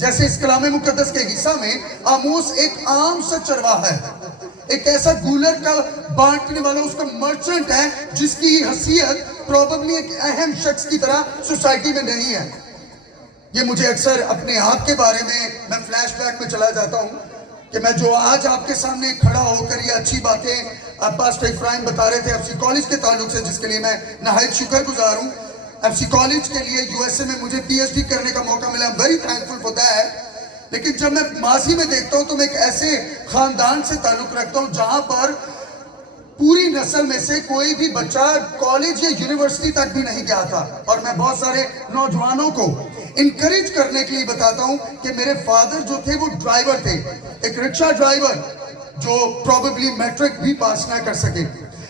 جیسے اس کلام مقدس کے حصہ میں آموس ایک عام سا چرواہا ہے، ایک ایسا گولر کا بانٹنے والا، اس کا مرچنٹ ہے جس کی حیثیت پروبیبلی ایک اہم شخص کی طرح سوسائٹی میں نہیں ہے۔ یہ مجھے اکثر اپنے آپ کے بارے میں فلیش بیک میں چلا جاتا ہوں کہ میں جو آج آپ کے سامنے کھڑا ہو کر یہ اچھی باتیں پاسٹر افراہیم بتا رہے تھے ایف سی کالج کے تعلق سے، جس کے لیے میں نہایت شکر گزار ہوں۔ ایف سی کالج کے لیے یو ایس اے میں مجھے پی ایچ ڈی کرنے کا موقع ملا، ویری تھینکفل فار دیٹ۔ لیکن جب میں ماضی میں دیکھتا ہوں تو میں ایک ایسے خاندان سے تعلق رکھتا ہوں جہاں پر پوری نسل میں سے کوئی بھی بچہ کالج یا یونیورسٹی تک بھی نہیں گیا تھا، اور میں بہت سارے نوجوانوں کو انکریج کرنے کے لیے بتاتا ہوں کہ میرے فادر جو تھے وہ ڈرائیور تھے، ایک رکشہ ڈرائیور جو پروبیبلی میٹرک بھی پاس نہ کر سکے،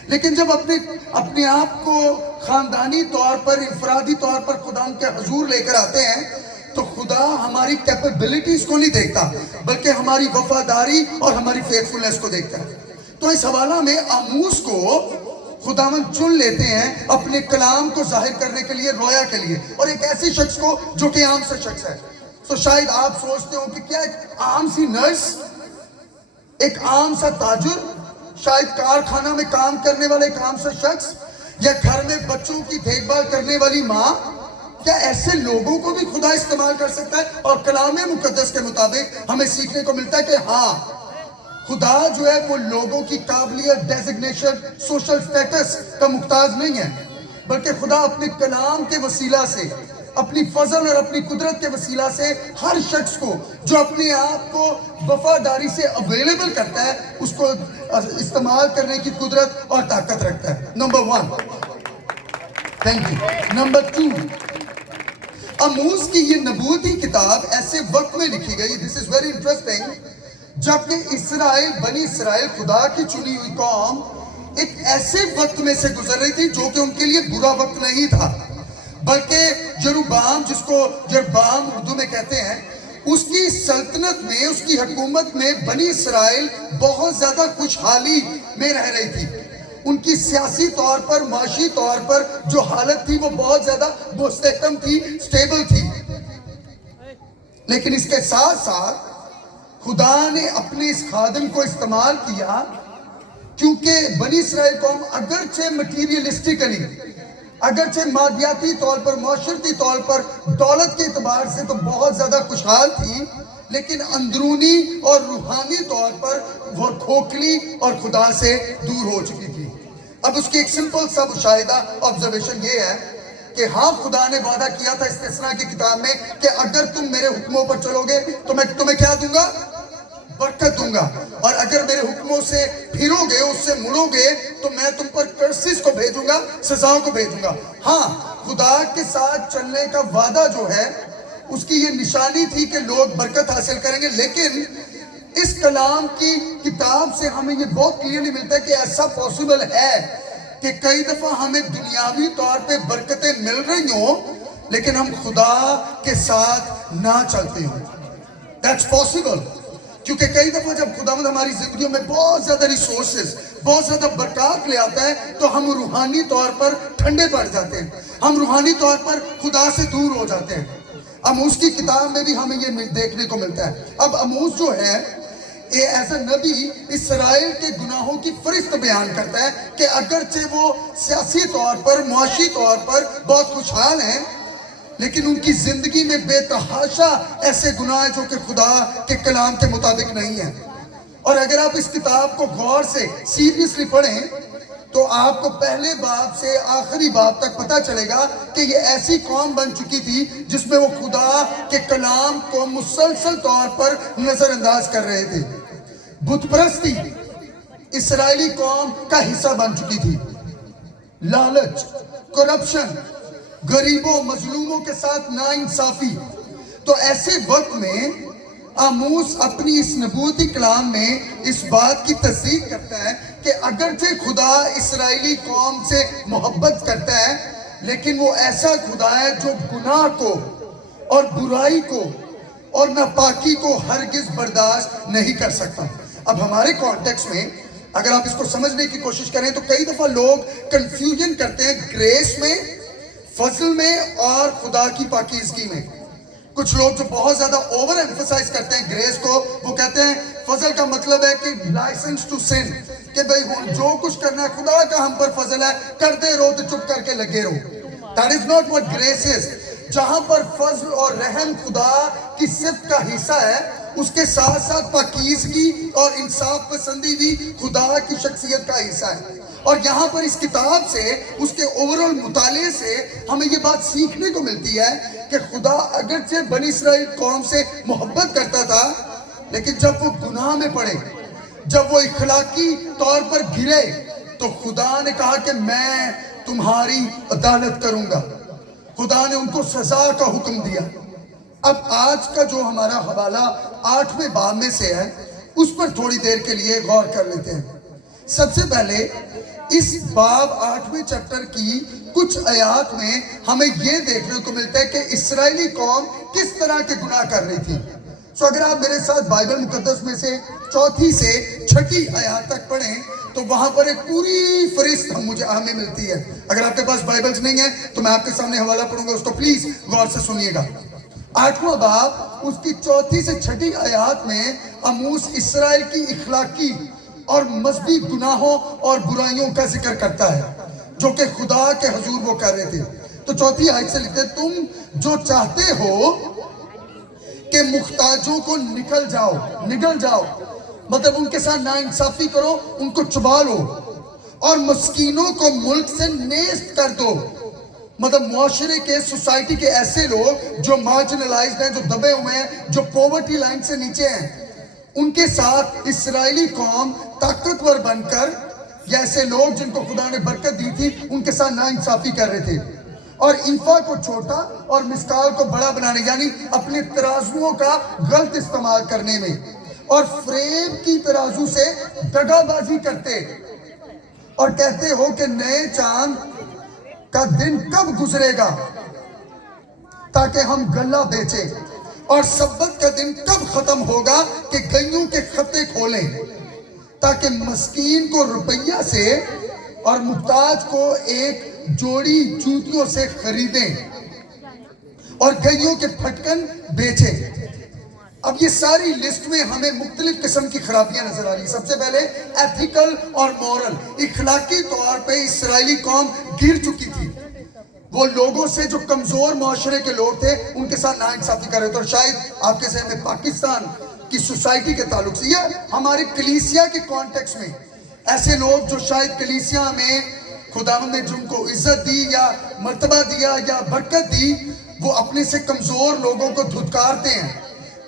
لیکن جب اپنے آپ کو خاندانی طور پر، انفرادی طور پر خدا کے حضور لے کر آتے ہیں تو خدا ہماری کیپیبلٹیز کو نہیں دیکھتا بلکہ ہماری وفاداری اور ہماری فیتھفلنس کو دیکھتا ہے۔ تو اس حوالہ میں آموس کو خداوند چن لیتے ہیں اپنے کلام کو ظاہر کرنے کے لیے، رویا کے لیے، اور ایک ایسے شخص کو جو کہ عام سا شخص ہے۔ تو شاید آپ سوچتے ہو کہ کیا ایک عام سی نرس، ایک عام سا تاجر، شاید کارخانہ میں کام کرنے والا ایک عام سا شخص، یا گھر میں بچوں کی دیکھ بھال کرنے والی ماں، کیا ایسے لوگوں کو بھی خدا استعمال کر سکتا ہے؟ اور کلام مقدس کے مطابق ہمیں سیکھنے کو ملتا ہے کہ ہاں، خدا جو ہے وہ لوگوں کی قابلیت، ڈیزگنیشن، سوشل سٹیٹس کا محتاج نہیں ہے، بلکہ خدا اپنے کلام کے وسیلہ سے، اپنی فضل اور اپنی قدرت کے وسیلہ سے ہر شخص کو جو اپنے آپ کو وفاداری سے اویلیبل کرتا ہے اس کو استعمال کرنے کی قدرت اور طاقت رکھتا ہے۔ Number 1، thank you. Number 2، Amos کی یہ نبوتی کتاب ایسے وقت میں لکھی گئی، دس از ویری انٹرسٹنگ، جبکہ اسرائیل، بنی اسرائیل، خدا کی چنی ہوئی قوم ایک ایسے وقت میں سے گزر رہی تھی جو کہ ان کے لیے برا وقت نہیں تھا، بلکہ یروبعام، جس کو یربعام اردو میں کہتے ہیں، اس کی سلطنت میں، اس کی حکومت میں بنی اسرائیل بہت زیادہ خوشحالی میں رہ رہی تھی۔ ان کی سیاسی طور پر، معاشی طور پر جو حالت تھی وہ بہت زیادہ مستحکم تھی، سٹیبل تھی۔ لیکن اس کے ساتھ ساتھ خدا نے اپنے اس خادم کو استعمال کیا، کیونکہ بنی اسرائیل قوم اگرچہ مٹیریلسٹیکلی، اگرچہ مادیاتی طور پر، معاشرتی طور پر، دولت کے اعتبار سے تو بہت زیادہ خوشحال تھی، لیکن اندرونی اور روحانی طور پر وہ کھوکھلی اور خدا سے دور ہو چکی تھی۔ اب اس کی ایک سمپل سا مشاہدہ، آبزرویشن یہ ہے کہ ہاں، خدا نے وعدہ کیا تھا استثناء کی کتاب میں کہ اگر تم میرے حکموں پر چلو گے تو میں تمہیں کیا دوں گا؟ برکت دوں گا، اور اگر میرے حکموں سے پھرو گے، اس سے مڑو گے تو میں تم پر کرسز کو بھیجوں گا، سزاؤں کو بھیجوں گا۔ ہاں، خدا کے ساتھ چلنے کا وعدہ جو ہے اس کی یہ نشانی تھی کہ لوگ برکت حاصل کریں گے، لیکن اس کلام کی کتاب سے ہمیں یہ بہت کلیئرلی ملتا ہے کہ ایسا پاسبل ہے کہ کئی دفعہ ہمیں دنیاوی طور پہ برکتیں مل رہی ہوں لیکن ہم خدا کے ساتھ نہ چلتے ہوں۔ That's possible، کیونکہ کئی دفعہ جب خداوند ہماری زندگیوں میں بہت زیادہ ریسورسز، بہت زیادہ برکات لے آتا ہے تو ہم روحانی طور پر ٹھنڈے پڑ جاتے ہیں، ہم روحانی طور پر خدا سے دور ہو جاتے ہیں۔ آموس کی کتاب میں بھی ہمیں یہ دیکھنے کو ملتا ہے۔ اب آموس جو ہے ایز اے نبی اسرائیل کے گناہوں کی فہرست بیان کرتا ہے کہ اگرچہ وہ سیاسی طور پر، معاشی طور پر بہت خوشحال ہیں، لیکن ان کی زندگی میں بے تحاشا ایسے گناہ ہیں جو کہ خدا کے کلام کے مطابق نہیں ہیں۔ اور اگر آپ اس کتاب کو غور سے سیریسلی پڑھیں تو آپ کو پہلے باب سے آخری باب تک پتہ چلے گا کہ یہ ایسی قوم بن چکی تھی جس میں وہ خدا کے کلام کو مسلسل طور پر نظر انداز کر رہے تھے۔ بت پرستی اسرائیلی قوم کا حصہ بن چکی تھی، لالچ، کرپشن، غریبوں مظلوموں کے ساتھ ناانصافی۔ تو ایسے وقت میں آموس اپنی اس نبوتی کلام میں اس بات کی تصدیق کرتا ہے کہ اگرچہ خدا اسرائیلی قوم سے محبت کرتا ہے لیکن وہ ایسا خدا ہے جو گناہ کو اور برائی کو اور ناپاکی کو ہرگز برداشت نہیں کر سکتا۔ اب ہمارے کانٹیکس میں اگر آپ اس کو سمجھنے کی کوشش کریں تو کئی دفعہ لوگ کنفیوژن کرتے ہیں گریس میں، فضل میں اور خدا کی پاکیزگی میں۔ کچھ لوگ جو بہت زیادہ اوور ایمفسائز کرتے ہیں گریس کو، وہ کہتے ہیں فضل کا مطلب ہے کہ لائسنس ٹو سن، کہ بھئی جو کچھ کرنا ہے خدا کا ہم پر فضل ہے، کرتے رہو تو چپ کر کے لگے رہو۔ That is not what grace is۔ جہاں پر فضل اور رحم خدا کی صفت کا حصہ ہے، اس کے ساتھ ساتھ پاکیزگی اور انصاف پسندی بھی خدا کی شخصیت کا حصہ ہے۔ اور یہاں پر اس کتاب سے، اس کے اوورال مطالعے سے ہمیں یہ بات سیکھنے کو ملتی ہے کہ خدا اگرچہ بنی اسرائیل قوم سے محبت کرتا تھا، لیکن جب وہ گناہ میں پڑے، جب وہ اخلاقی طور پر گرے، تو خدا نے کہا کہ میں تمہاری عدالت کروں گا۔ خدا نے ان کو سزا کا حکم دیا۔ اب آج کا جو ہمارا حوالہ 8ویں باب میں سے ہے، اس پر تھوڑی دیر کے لیے غور کر لیتے ہیں۔ سب سے پہلے اس باب 8ویں چیپٹر کی کچھ آیات میں ہمیں یہ دیکھنے کو ملتا ہے کہ اسرائیلی قوم کس طرح کے گناہ کر رہی تھی۔ سو اگر آپ میرے ساتھ بائبل مقدس میں سے 4 سے 6 آیات تک پڑھیں تو وہاں پر ایک پوری فہرست ہمیں ملتی ہے۔ اگر آپ کے پاس بائبلز نہیں ہیں تو میں آپ کے سامنے حوالہ پڑھوں گا، اس کو پلیز غور سے سنیے گا۔ 8واں باب اس کی 4 سے 6 آیات میں آموس اسرائیل کی اخلاقی اور مذہبی گناہوں اور برائیوں کا ذکر کرتا ہے جو کہ خدا کے حضور وہ کر رہے تھے۔ تو 4 آیت سے لکھتے ہیں، تم جو چاہتے ہو کہ محتاجوں کو نگل جاؤ، مطلب ان کے ساتھ ناانصافی کرو، ان کو چبا لو، اور مسکینوں کو ملک سے نیست کر دو، مطلب معاشرے کے، سوسائٹی کے ایسے لوگ جو مارجنلائزڈ ہیں، جو دبے ہوئے ہیں، جو پوورٹی لائن سے نیچے ہیں، ان کے ساتھ اسرائیلی قوم طاقتور بن کر، یا ایسے لوگ جن کو خدا نے برکت دی تھی، ان کے ساتھ ناانصافی کر رہے تھے، اور انفاق کو چھوٹا اور مسکال کو بڑا بنانے، یعنی اپنے ترازوؤں کا غلط استعمال کرنے میں، اور فریب کی ترازو سے دغا بازی کرتے، اور کہتے ہو کہ نئے چاند کا دن کب گزرے گا تاکہ ہم غلہ بیچیں، اور سبت کا دن کب ختم ہوگا کہ گئیوں کے خطے کھولیں، تاکہ مسکین کو روپیہ سے اور محتاج کو ایک جوڑی جوتیوں سے خریدیں اور گئیوں کے پھٹکن بیچیں۔ اب یہ ساری لسٹ میں ہمیں مختلف قسم کی خرابیاں نظر آ رہی ہیں۔ سب سے پہلے ایتھیکل اور مورل، اخلاقی طور پہ اسرائیلی قوم گر چکی تھی۔ وہ لوگوں سے جو کمزور معاشرے کے لوگ تھے ان کے ساتھ ناانصافی کر رہے تھے، اور شاید آپ کے ذہن میں پاکستان کی سوسائٹی کے تعلق سے یا ہماری کلیسیا کے کانٹیکس میں ایسے لوگ جو شاید کلیسیا میں خداوند نے جن کو عزت دی یا مرتبہ دیا یا برکت دی، وہ اپنے سے کمزور لوگوں کو دھتکارتے ہیں،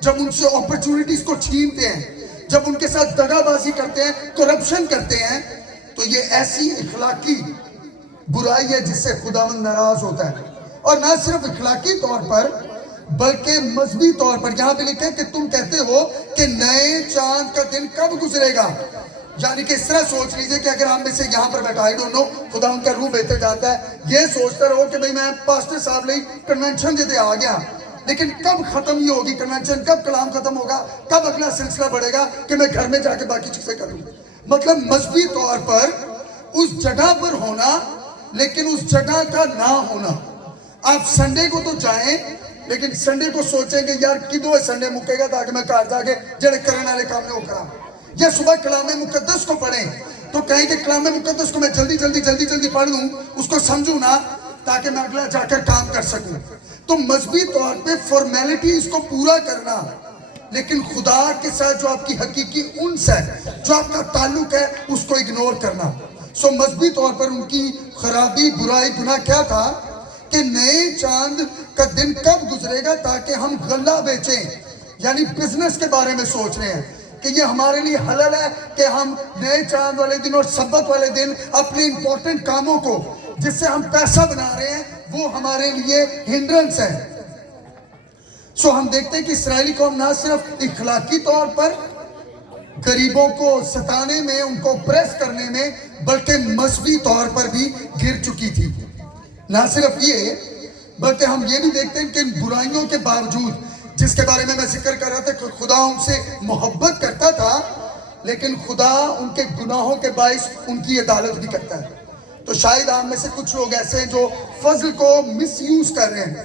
جب ان سے اپرچونٹیز کو چھینتے ہیں، جب ان کے ساتھ دغا بازی کرتے ہیں، کرپشن کرتے ہیں، تو یہ ایسی اخلاقی برائی ہے جس سے خداوند ناراض ہوتا ہے۔ اور نہ صرف اخلاقی طور پر بلکہ مذہبی طور پر، یہاں پہ لکھے کہ تم کہتے ہو کہ نئے چاند کا دن کب گزرے گا، یعنی کہ اس طرح سوچ لیجئے کہ اگر ہم میں سے یہاں پر بیٹھا، I don't know، خدا ان کا روح بہتر جاتا ہے، یہ سوچتا رہو کہ بھئی میں پاسٹر صاحب لئی کنونشن جیتے آ گیا، لیکن کب ختم یہ ہوگی کنونشن، کب کلام ختم ہوگا، کب اگلا سلسلہ بڑھے گا کہ میں گھر میں جا کے باقی چیزیں کروں۔ مطلب مذہبی طور پر اس جگہ پر ہونا لیکن اس جگہ کا نہ ہونا۔ آپ سنڈے کو تو جائیں لیکن سنڈے کو سوچیں کہ یار کدو ہے سنڈے مکے گا تاکہ میں کار جا کے جڑے کرنے والے کام نے وہ کرا، یا صبح کلام مقدس کو پڑھیں تو کہیں کہ کلام مقدس کو میں جلدی پڑھ لوں، اس کو سمجھوں نا تاکہ میں اگلا جا کر کام کر سکوں۔ تو مذہبی طور پہ فارمیلٹی اس کو پورا کرنا، لیکن خدا کے ساتھ جو آپ کی حقیقی انس ہے، جو آپ کا تعلق ہے، اس کو اگنور کرنا۔ سو مذہبی طور پر ان کی خرابی، برائی، گناہ کیا تھا کہ نئے چاند کا دن کب گزرے گا تاکہ ہم غلہ بیچیں، یعنی بزنس کے بارے میں سوچ رہے ہیں کہ یہ ہمارے لیے حلال ہے کہ ہم نئے چاند والے دن اور سبت والے دن اپنے امپورٹنٹ کاموں کو جس سے ہم پیسہ بنا رہے ہیں وہ ہمارے لیے ہنڈرنس ہے۔ سو ہم دیکھتے ہیں کہ اسرائیلی قوم نہ صرف اخلاقی طور پر غریبوں کو ستانے میں، ان کو پریس کرنے میں، بلکہ مذہبی طور پر بھی گر چکی تھی۔ نہ صرف یہ بلکہ ہم یہ بھی دیکھتے ہیں کہ ان برائیوں کے باوجود، جس کے بارے میں ذکر کر رہا تھا کہ خدا ان سے محبت کرتا تھا، لیکن خدا ان کے گناہوں کے باعث ان کی عدالت بھی کرتا ہے۔ تو شاید ہم میں سے کچھ لوگ ایسے ہیں جو فضل کو مس یوز کر رہے ہیں،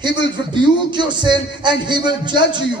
He will rebuke your sin and he will judge you।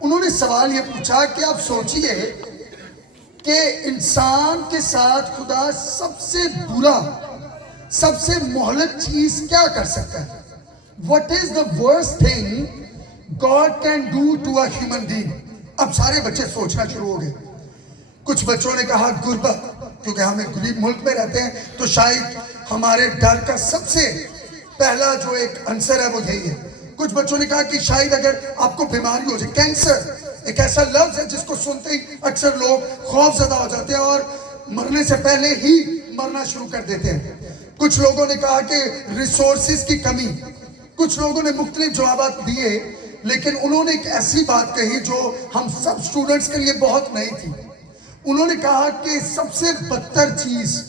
انہوں نے سوال یہ پوچھا کہ آپ سوچئے کہ انسان کے ساتھ خدا سب سے برا، سب سے مہلک چیز کیا کر سکتا ہے؟ What is the worst thing God can do to a human being؟ اب سارے بچے سوچنا شروع ہو گئے. کچھ بچوں نے کہا غربت، کیونکہ ہم ایک غریب ملک میں رہتے ہیں تو شاید ہمارے ڈر کا سب سے پہلا جو ایک عنصر ہے وہ یہی ہے. کچھ بچوں نے کہا کہ شاید اگر آپ کو بیماری ہو جائے، کینسر ایک ایسا لفظ ہے جس کو سنتے ہی اکثر لوگ خوف زدہ ہو جاتے ہیں اور مرنے سے پہلے ہی مرنا شروع کر دیتے ہیں. کچھ لوگوں نے کہا کہ ریسورسز کی کمی. کچھ لوگوں نے مختلف جوابات دیے، لیکن انہوں نے ایک ایسی بات کہی جو ہم سب سٹوڈنٹس کے لیے بہت نئی تھی. انہوں نے کہا کہ سب سے بدتر چیز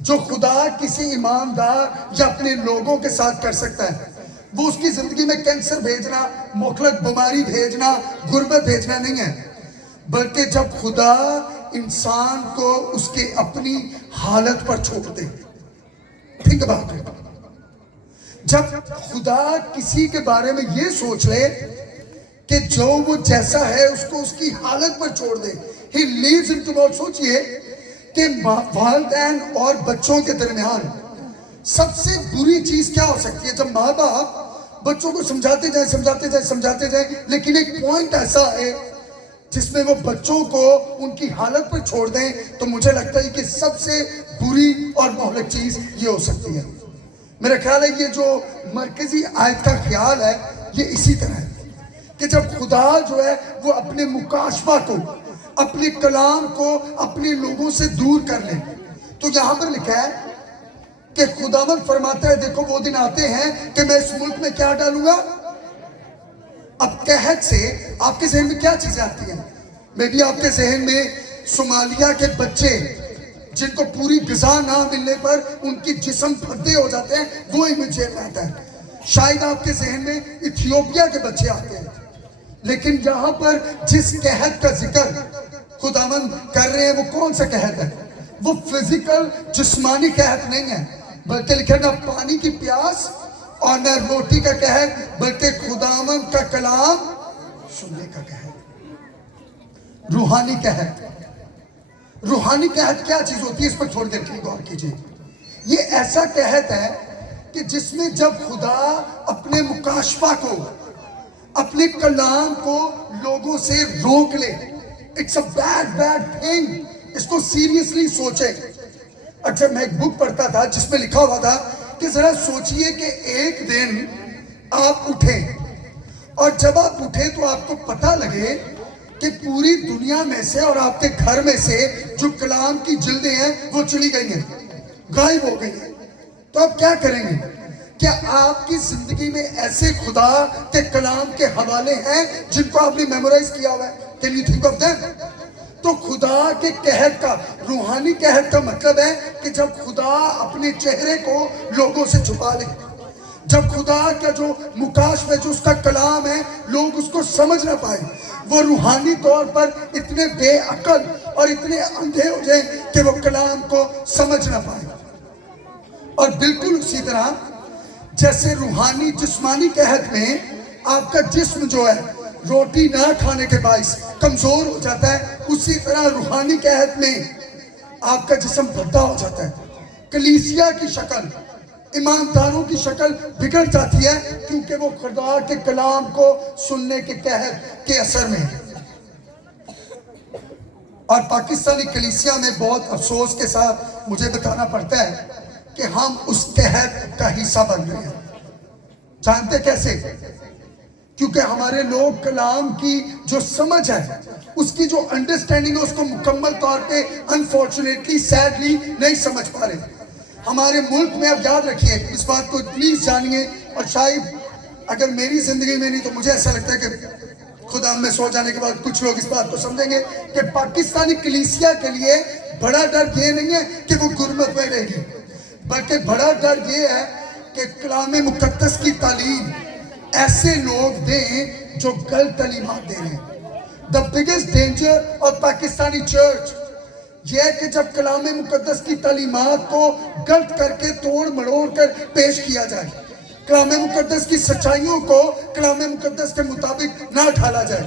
جو خدا کسی ایماندار یا اپنے لوگوں کے ساتھ کر سکتا ہے وہ اس کی زندگی میں کینسر بھیجنا، مخلق بیماری بھیجنا، غربت بھیجنا نہیں ہے، بلکہ جب خدا انسان کو اس کے اپنی حالت پر چھوڑ دے. think about it. جب خدا کسی کے بارے میں یہ سوچ لے کہ جو وہ جیسا ہے اس کو اس کی حالت پر چھوڑ دے. He leaves him to God. سوچئے کہ والدین اور بچوں کے درمیان سب سے بری چیز کیا ہو سکتی ہے؟ جب ماں باپ بچوں کو سمجھاتے جائیں لیکن ایک پوائنٹ ایسا ہے جس میں وہ بچوں کو ان کی حالت پر چھوڑ دیں، تو مجھے لگتا ہے کہ سب سے بری اور مہلک چیز یہ ہو سکتی ہے. میرا خیال ہے یہ جو مرکزی آیت کا خیال ہے یہ اسی طرح ہے کہ جب خدا جو ہے وہ اپنے مکاشفہ کو، اپنے کلام کو اپنے لوگوں سے دور کر لے. تو یہاں پر لکھا ہے کہ خداوند فرماتا ہے دیکھو وہ دن آتے ہیں کہ میں اس ملک میں کیا ڈالوں گا. اب قحط سے آپ کے ذہن میں کیا چیزیں آتی ہیں؟ میں بھی آپ کے ذہن میں صومالیہ کے بچے جن کو پوری غذا نہ ملنے پر ان کی جسم پھٹے ہو جاتے ہیں، وہ امیج میں آتا ہے. شاید آپ کے ذہن میں ایتھیوپیا کے بچے آتے ہیں. لیکن یہاں پر جس قحط کا ذکر خداوند کر رہے ہیں وہ کون سا قحط ہے؟ وہ فزیکل جسمانی قحط نہیں ہے، بلکہ لکھا نہ پانی کی پیاس اور نہ روٹی کا قحط، بلکہ خداوند کا کلام سننے کا قحط. روحانی قحط. روحانی قحط کیا چیز ہوتی ہے اس پر تھوڑی دیر کے لیے غور کیجیے. یہ ایسا قحط ہے کہ جس میں جب خدا اپنے مکاشفہ کو، اپنے کلام کو لوگوں سے روک لے. It's a bad thing. اس کو سیریسلی سوچیں. اکثر میں ایک بک پڑھتا تھا جس میں لکھا ہوا تھا کہ ذرا سوچئے کہ ایک دن آپ اٹھیں اور جب آپ اٹھیں تو آپ کو پتہ لگے کہ پوری دنیا میں سے اور آپ کے گھر میں سے جو کلام کی جلدیں ہیں وہ چلی گئی ہیں، غائب ہو گئی ہیں. تو آپ کیا کریں گے؟ کیا آپ کی زندگی میں ایسے خدا کے کلام کے حوالے ہیں جن کو آپ نے میمورائز کیا ہوا ہے؟ Can you think of them؟ تو خدا کے قحط کا، روحانی قحط کا مطلب ہے کہ جب خدا اپنے چہرے کو لوگوں سے چھپا لے، جب خدا کا جو مکاشفہ ہے، جو اس کا کلام ہے، لوگ اس کو سمجھ نہ پائیں، وہ روحانی طور پر اتنے بے عقل اور اتنے اندھے ہو جائیں کہ وہ کلام کو سمجھ نہ پائیں. اور بالکل اسی طرح جیسے روحانی جسمانی قحط میں آپ کا جسم جو ہے روٹی نہ کھانے کے باعث کمزور ہو جاتا ہے، اسی طرح روحانی قحط میں آپ کا جسم بھٹا ہو جاتا ہے. کلیسیا کی شکل، ایمانداروں کی شکل بگڑ جاتی ہے کیونکہ وہ خدا کے کلام کو سننے کے قحط کے اثر میں. اور پاکستانی کلیسیا میں بہت افسوس کے ساتھ مجھے بتانا پڑتا ہے کہ ہم اس قحط کا حصہ بن گئے ہیں. جانتے کیسے؟ کیونکہ ہمارے لوگ کلام کی جو سمجھ ہے، اس کی جو انڈرسٹینڈنگ ہے، اس کو مکمل طور پہ انفارچونیٹلی سیڈلی نہیں سمجھ پا رہے. ہمارے ملک میں اب یاد رکھیے اس بات کو پلیز جانیے، اور شاید اگر میری زندگی میں نہیں تو مجھے ایسا لگتا ہے کہ خدا میں سو جانے کے بعد کچھ لوگ اس بات کو سمجھیں گے کہ پاکستانی کلیسیا کے لیے بڑا ڈر یہ نہیں ہے کہ وہ غربت میں رہے گی، بلکہ بڑا ڈر یہ ہے کہ کلام مقدس کی تعلیم ایسے لوگ دیں جو غلط تعلیمات دے رہے ہیں. The biggest danger of Pakistani church یہ ہے کہ جب کلام مقدس کی تعلیمات کو غلط کر کے توڑ مڑوڑ کر پیش کیا جائے، کلام مقدس کی سچائیوں کو کلام مقدس کے مطابق نہ ڈھالا جائے.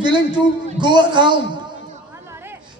willing to go around,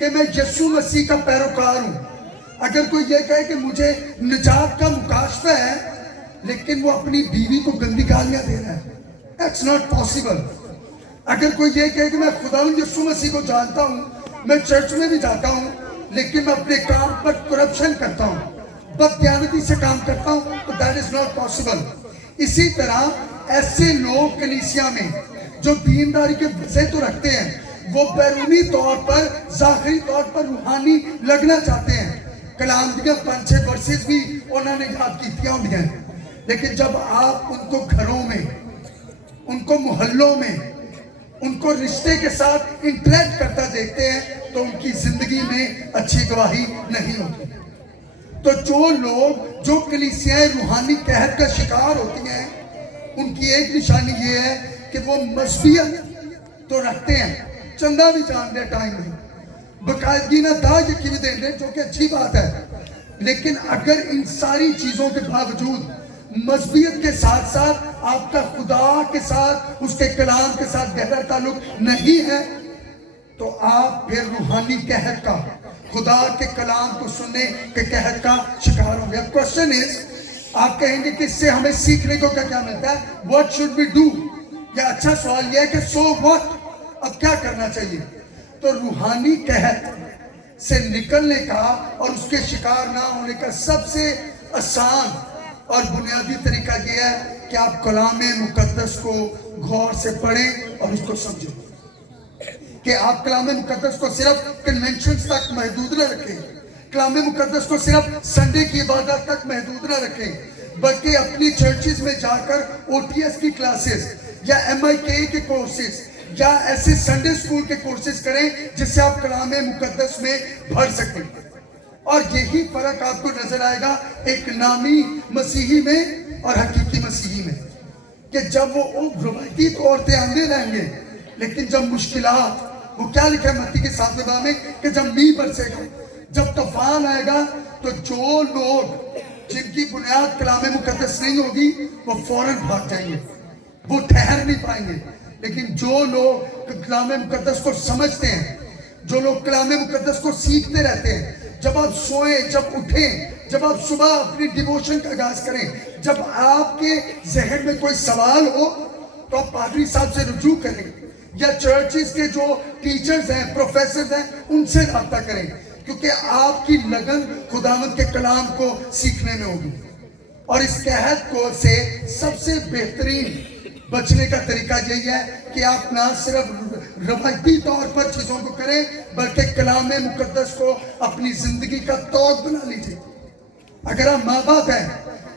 کہ میں یسوع مسیح کا پیروکار ہوں. اگر کوئی یہ کہے کہ مجھے نجات کا مکاشفہ ہے لیکن وہ اپنی بیوی کو گندی گالیاں دے رہا ہے, that's not possible. اگر کوئی یہ کہے کہ میں خداوند یسوع مسیح کو جانتا ہوں, میں چرچ میں بھی جاتا ہوں, لیکن میں اپنے کام پر کرپشن کرتا ہوں, بددیانتی سے کام کرتا ہوں, تو that is not possible. اسی طرح ایسے لوگ کلیسیا میں جو دینداری کے وضع تو رکھتے ہیں, وہ بیرونی طور پر, ظاہری طور پر روحانی لگنا چاہتے ہیں. کلام دیگر 5-6 ورسز بھی انہوں نے یاد کیتیاں ہوئی ہیں, لیکن جب آپ ان کو گھروں میں, ان کو محلوں میں, ان کو رشتے کے ساتھ انٹریکٹ کرتا دیکھتے ہیں تو ان کی زندگی میں اچھی گواہی نہیں ہوتی. تو جو لوگ جو کلیسیاں روحانی قحط کا شکار ہوتی ہیں, ان کی ایک نشانی یہ ہے کہ وہ مذہبیت تو رکھتے ہیں, چندہ بھی جان دے ٹائم میں, باقاعدگی نہ دا یقین دے دے, جو کہ اچھی بات ہے, لیکن اگر ان ساری چیزوں کے باوجود مذہبیت کے ساتھ ساتھ آپ کا خدا کے ساتھ, اس کے کلام کے ساتھ گہرا تعلق نہیں ہے, تو آپ پھر روحانی قحط کا, خدا کے کلام کو سننے کے قحط کا شکار ہوں گے. اب کوشچن از, آپ کہیں گے کہ اس سے ہمیں سیکھنے کو کیا ملتا ہے, what should we do؟ یا اچھا سوال یہ ہے کہ so what؟ اب کیا کرنا چاہیے؟ تو روحانی قحط سے نکلنے کا اور اس کے شکار نہ ہونے کا سب سے آسان اور بنیادی طریقہ یہ ہے کہ آپ کلام مقدس کو غور سے پڑھیں اور اس کو سمجھیں. کہ آپ کلام مقدس کو صرف کنونشنز تک محدود نہ رکھیں, کلام مقدس کو صرف سنڈے کی عبادت تک محدود نہ رکھیں, بلکہ اپنی چرچز میں جا کر OTS کی کلاسز یا MIK کے کورسز یا ایسے سنڈے سکول کے کورسز کریں جس سے آپ کلام مقدس میں بھر سکیں. اور یہی فرق آپ کو نظر آئے گا ایک نامی مسیحی میں اور حقیقی مسیحی میں, کہ جب وہ روایتی طور پہ آندے رہیں گے, لیکن جب مشکلات, وہ کیا لکھا ہے متی کے 7ویں باب میں, کہ جب میہ برسے گا, جب طوفان آئے گا, تو جو لوگ جن کی بنیاد کلام مقدس نہیں ہوگی وہ فوراً بھاگ جائیں گے, وہ ٹھہر نہیں پائیں گے. لیکن جو لوگ کلام مقدس کو سمجھتے ہیں, جو لوگ کلام مقدس کو سیکھتے رہتے ہیں, جب آپ سوئیں, جب اٹھیں, جب آپ صبح اپنی ڈیووشن کا آغاز کریں, جب آپ کے ذہن میں کوئی سوال ہو تو آپ پادری صاحب سے رجوع کریں, یا چرچز کے جو ٹیچرز ہیں, پروفیسرز ہیں, ان سے رابطہ کریں, کیونکہ آپ کی لگن خداوند کے کلام کو سیکھنے میں ہوگی. اور اس قحط کو سے سب سے بہترین بچنے کا طریقہ یہی ہے کہ آپ نہ صرف روایتی طور پر چیزوں کو کریں, بلکہ کلام مقدس کو اپنی زندگی کا توق بنا لیجئے. اگر آپ ماں باپ ہیں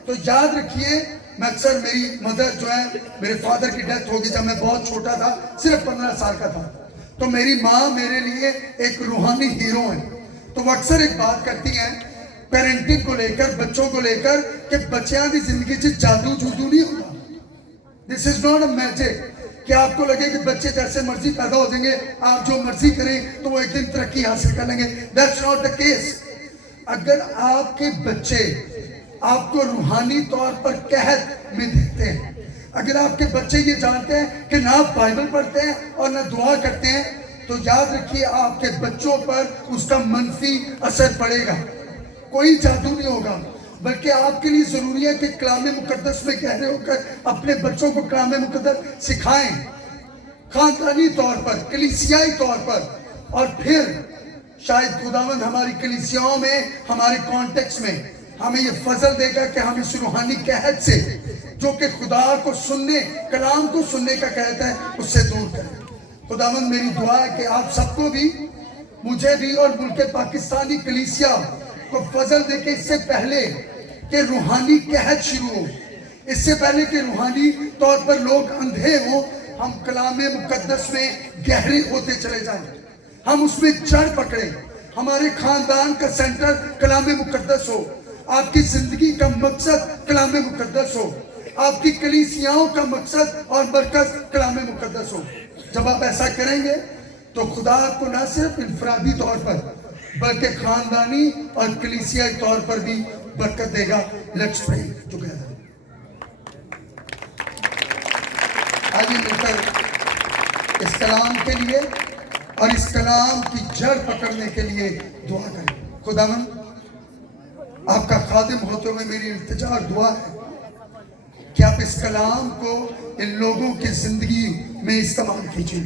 تو یاد رکھیے, میں اکثر, میری مدر جو ہے, میرے فادر کی ڈیتھ ہوگی جب میں بہت چھوٹا تھا, صرف 15 سال کا تھا, تو میری ماں میرے لیے ایک روحانی ہیرو ہے. تو وہ اکثر ایک بات کرتی ہیں پیرنٹنگ کو لے کر, بچوں کو لے کر, کہ بچیاں دی زندگی سے جادو جودو نہیں ہوگا. This is not a magic کہ آپ کو لگے کہ بچے جیسے مرضی پیدا ہو جائیں گے, آپ جو مرضی کریں تو وہ ایک دن ترقی حاصل کر لیں گے. That's not the case. اگر آپ کے بچے آپ کو روحانی طور پر قحط میں دیکھتے ہیں, اگر آپ کے بچے یہ جانتے ہیں کہ نہ آپ بائبل پڑھتے ہیں اور نہ دعا کرتے ہیں, تو یاد رکھیے آپ کے بچوں پر اس کا منفی اثر پڑے گا. کوئی جادو نہیں ہوگا, بلکہ آپ کے لیے ضروری ہے کہ کلام مقدس میں گہرے ہو کر اپنے بچوں کو کلام مقدس سکھائیں, خاندانی طور پر, کلیسیائی طور پر. اور پھر شاید خداوند ہماری کلیسیاؤں میں, ہمارے کانٹیکس میں ہمیں یہ فضل دے گا کہ ہم اس روحانی قحط سے, جو کہ خدا کو سننے, کلام کو سننے کا قحط ہے, اس سے دور کریں. خداوند میری دعا ہے کہ آپ سب کو بھی, مجھے بھی, اور ملک پاکستانی کلیسیا کو فضل دے کے اس سے پہلے کہ روحانی قحط شروع ہو, اس سے پہلے کہ روحانی طور پر لوگ اندھے ہوں, ہم کلام مقدس میں گہرے ہوتے چلے جائیں, ہم اس میں جڑ پکڑیں. ہمارے خاندان کا سینٹر کلام مقدس ہو, آپ کی زندگی کا مقصد کلام مقدس ہو, آپ کی کلیسیاؤں کا مقصد اور مرکز کلام مقدس ہو. جب آپ ایسا کریں گے تو خدا آپ کو نہ صرف انفرادی طور پر بلکہ خاندانی اور کلیسیائی طور پر بھی برکت دے گا. لیٹس پرے ٹوگیدر. آئیے مل کر اس کلام کے لیے اور اس کلام کی جڑ پکڑنے کے لیے دعا کریں. خداوند آپ کا خادم ہوتے ہوئے میری التجا اور دعا ہے کہ آپ اس کلام کو ان لوگوں کی زندگی میں استعمال کیجیے.